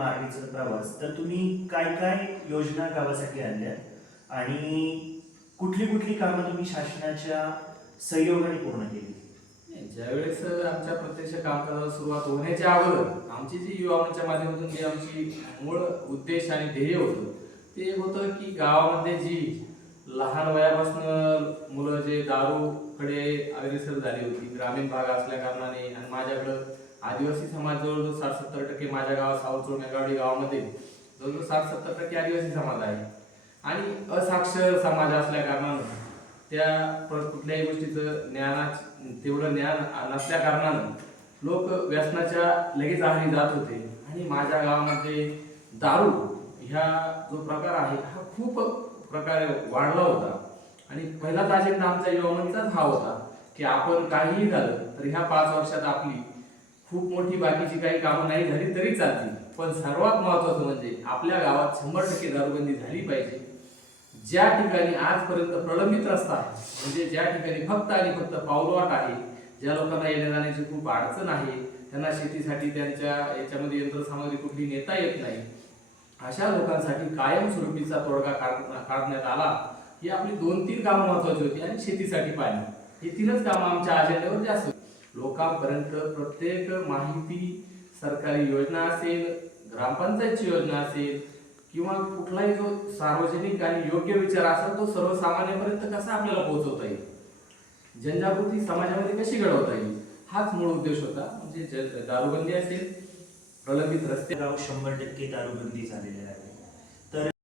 मार्गीचा प्रवास, तर तुम्ही काय काय योजना गावासाठी आणल्या आणि कुठली कुठली कामं तुम्ही शासनाच्या सहयोगाने पूर्ण केली? ज्यावेळेस आमच्या प्रत्यक्ष कामकाजाला सुरुवात होण्याच्या अगोदर आमची जी युवा मंचच्या माध्यमातून जी आमची मूळ उद्देश आणि ध्येय होतं ते एक होतं की गावामध्ये जी लहान वयापासून मुलं जे दारूकडे अग्रेसर झाली होती, ग्रामीण भाग असल्या कारणाने आणि माझ्याकडं आदिवासी समाज जवळजवळ 60-70% माझ्या गावात सावरचोड मेगावडी गावामध्ये जवळजवळ 60-70% आदिवासी समाज आहे आणि असाक्षर समाज असल्या कारणानं कुठल्याही गोष्टीचं तेवढं ज्ञान नसल्या कारणानं लोक व्यसनाच्या लगेच आहारी जात होते आणि माझ्या गावामध्ये दारू ह्या जो प्रकार आहे हा खूप प्रकारे वाढला होता आणि पहिलाच अजेंडा आमच्या युवकांचाच हा होता की आपण काहीही झालं तर ह्या 5 वर्षात आपली खूप मोठी बाकीची काही कामं नाही झाली तरी चालतील, पण सर्वात महत्त्वाचं म्हणजे आपल्या गावात 100% दारूबंदी झाली पाहिजे। ज्या ठिकाणी आजपर्यंत प्रलंबित रस्ता आहे, म्हणजे ज्या ठिकाणी फक्त आणि फक्त पाऊलवाट आहे, ज्या लोकांना येण्या जाण्याची खूप अडचण आहे, त्यांना शेतीसाठी त्यांच्या याच्यामध्ये यंत्रसामग्री कुठली नेता येत नाही, अशा लोकांसाठी कायमस्वरूपीचा तोडगा काढण्यात आला। ही आपली 2-3 कामं महत्त्वाची होती आणि शेतीसाठी पाणी, हे 3च कामं आमच्या अजेंड्यावर जास्त होती। लोकांपर्यंत प्रत्येक माहिती, सरकारी योजना असेल, ग्रामपंचायतची योजना असेल किंवा कुठलाही जो सार्वजनिक आणि योग्य विचार असेल तो सर्वसामान्यांपर्यंत कसा आपल्याला पोहोचवता येईल, जनजागृती समाजामध्ये कशी घडवता येईल, हाच मूळ उद्देश होता। म्हणजे दारूबंदी असेल, प्रलंबित रस्ते, गाव 100% दारूबंदी झालेले आहे। तर